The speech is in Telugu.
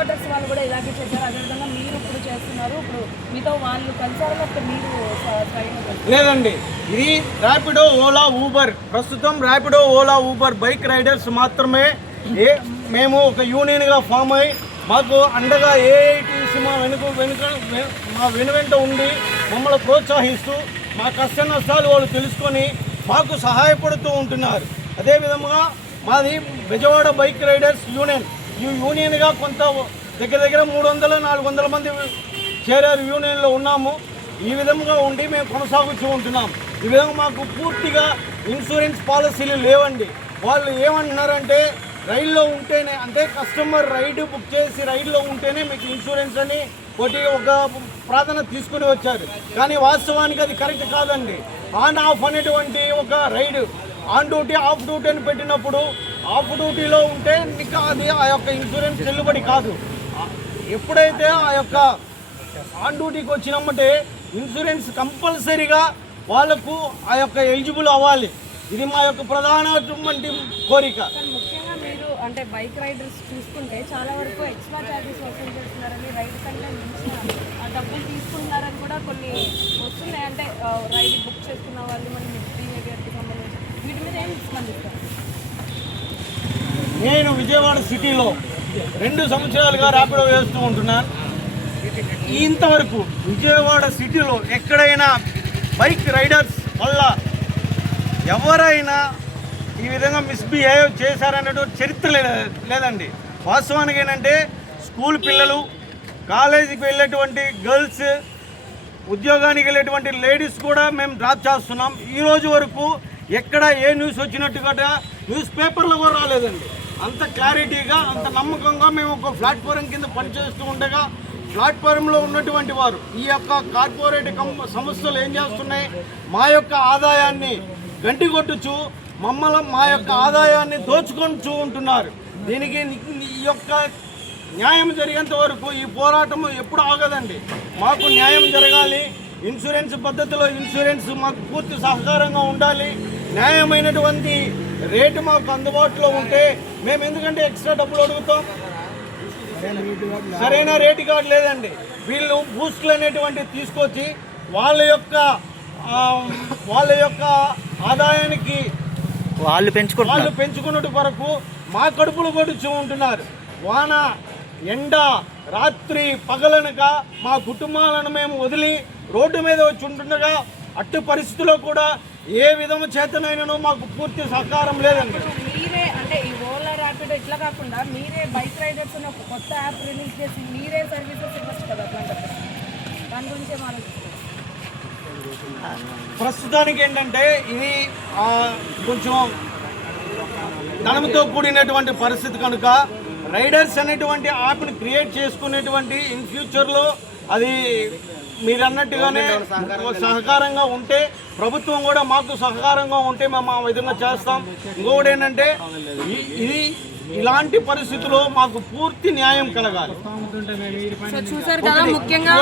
ఆర్డర్స్ వాళ్ళు కూడా ఇలాగే చేశారు. అదేవిధంగా మీరు ఇప్పుడు చేస్తున్నారు. ఇప్పుడు మీతో వాళ్ళు కలిసారు లేకపోతే మీరు లేదండి, ఇది ర్యాపిడో, ఓలా, ఊబర్, ప్రస్తుతం Rapido, Ola, Uber bike riders మాత్రమే మేము ఒక యూనియన్గా ఫామ్ అయ్యి మాకు అండగా ఏఐటీసీ మా వెనువెంట ఉండి మమ్మల్ని ప్రోత్సహిస్తూ మా కష్ట నష్టాలు వాళ్ళు తెలుసుకొని మాకు సహాయపడుతూ ఉంటున్నారు. అదేవిధంగా మాది బెజవాడ బైక్ రైడర్స్ యూనియన్. ఈ యూనియన్గా కొంత దగ్గర 300-400 మంది చేరారు, యూనియన్లో ఉన్నాము. ఈ విధంగా ఉండి మేము కొనసాగుతూ ఉంటున్నాం. ఈ విధంగా మాకు పూర్తిగా ఇన్సూరెన్స్ పాలసీలు లేవండి. వాళ్ళు ఏమంటున్నారంటే రైల్లో ఉంటేనే, అంటే కస్టమర్ రైడ్ బుక్ చేసి రైల్లో ఉంటేనే మీకు ఇన్సూరెన్స్ అని ఒక ప్రాధాన్యత తీసుకుని వచ్చారు. కానీ వాస్తవానికి అది కరెక్ట్ కాదండి. ఆన్ ఆఫ్ అనేటువంటి ఒక ride, on duty off duty అని పెట్టినప్పుడు ఆఫ్ డ్యూటీలో ఉంటే మీకు అది ఆ యొక్క ఇన్సూరెన్స్ చెల్లుబడి కాదు. ఎప్పుడైతే ఆ యొక్క ఆన్ డ్యూటీకి వచ్చినామంటే ఇన్సూరెన్స్ కంపల్సరీగా వాళ్ళకు ఆ యొక్క ఎలిజిబుల్ అవ్వాలి. ఇది మా యొక్క ప్రధానటువంటి కోరిక. ముఖ్యంగా మీరు అంటే బైక్ రైడర్స్ చూసుకుంటే చాలా వరకు ఎక్స్ట్రా ఛార్జెస్ వసూలు చేస్తున్నారని, రైడ్ కంటే మించిన డబ్బులు తీసుకుంటున్నారని కూడా కొన్ని వస్తున్నాయి. అంటే రైడ్ బుక్ చేసుకున్న వాళ్ళు మన బిహేవియర్కి సంబంధించి వీటి మీద ఏం స్పందిస్తారు? నేను విజయవాడ సిటీలో 2 సంవత్సరాలుగా ర్యాపిడో వేస్తూ ఉంటున్నాను. ఇంతవరకు విజయవాడ సిటీలో ఎక్కడైనా బైక్ రైడర్స్ వల్ల ఎవరైనా ఈ విధంగా మిస్బిహేవ్ చేశారనేటువంటి చరిత్ర లేదండి. వాస్తవానికి ఏంటంటే స్కూల్ పిల్లలు, కాలేజీకి వెళ్ళేటువంటి గర్ల్స్, ఉద్యోగానికి వెళ్ళేటువంటి లేడీస్ కూడా మేము డ్రాప్ చేస్తున్నాం. ఈరోజు వరకు ఎక్కడ ఏ న్యూస్ వచ్చినట్టుగా న్యూస్ పేపర్లో కూడా రాలేదండి. అంత క్లారిటీగా, అంత నమ్మకంగా మేము ఒక ప్లాట్ఫారం కింద పనిచేస్తూ ఉండగా ప్లాట్ఫారంలో ఉన్నటువంటి వారు ఈ యొక్క కార్పొరేట్ సంస్థలు ఏం చేస్తున్నాయి, మా యొక్క ఆదాయాన్ని గంటికొట్టుచు మా యొక్క ఆదాయాన్ని దోచుకొంటూ ఉంటున్నారు. దీనికి ఈ యొక్క న్యాయం జరిగేంత వరకు ఈ పోరాటం ఎప్పుడు ఆగదండి. మాకు న్యాయం జరగాలి. ఇన్సూరెన్స్ పద్ధతిలో ఇన్సూరెన్స్ మాకు పూర్తి సహకారంగా ఉండాలి. న్యాయమైనటువంటి రేటు మాకు అందుబాటులో ఉంటే మేము ఎందుకంటే ఎక్స్ట్రా డబ్బులు అడుగుతాం. సరైన రేటు కార్డు లేదండి. వీళ్ళు బూస్టులు అనేటువంటివి తీసుకొచ్చి వాళ్ళ యొక్క ఆదాయానికి వాళ్ళు పెంచుకున్నట్టు వరకు మా కడుపులు కొడుచు ఉంటున్నారు. వాన, ఎండ, రాత్రి పగలనక మా కుటుంబాలను మేము వదిలి రోడ్డు మీద వచ్చి ఉంటుండగా అట్టి పరిస్థితుల్లో కూడా ఏ విధము చేతనైనను మాకు పూర్తి సహకారం లేదండి. మీరే అంటే ఈ ఓలా, ర్యాపిడో ఇట్లా కాకుండా మీరే బైక్ రైడర్స్ అని ఒక కొత్త యాప్ రిలీజ్ చేసి మీరే సర్వీసెస్ ఇవ్వచ్చు కదా, దాని గురించి ఏం ఆలోచిస్తారు? ప్రస్తుతానికి ఏంటంటే ఇది కొంచెం ధనంతో కూడినటువంటి పరిస్థితి కనుక రైడర్స్ అనేటువంటి యాప్ని క్రియేట్ చేసుకునేటువంటి ఇన్ ఫ్యూచర్లో అది మీరు అన్నట్టుగానే సహకారంగా ఉంటే, ప్రభుత్వం కూడా మాకు సహకారంగా ఉంటే మేము ఆ విధంగా చేస్తాం. ఇంకొకటి ఏంటంటే ఇలాంటి పరిస్థితుల్లో మాకు పూర్తి న్యాయం కలగాలి. చూసారు కదా ముఖ్యంగా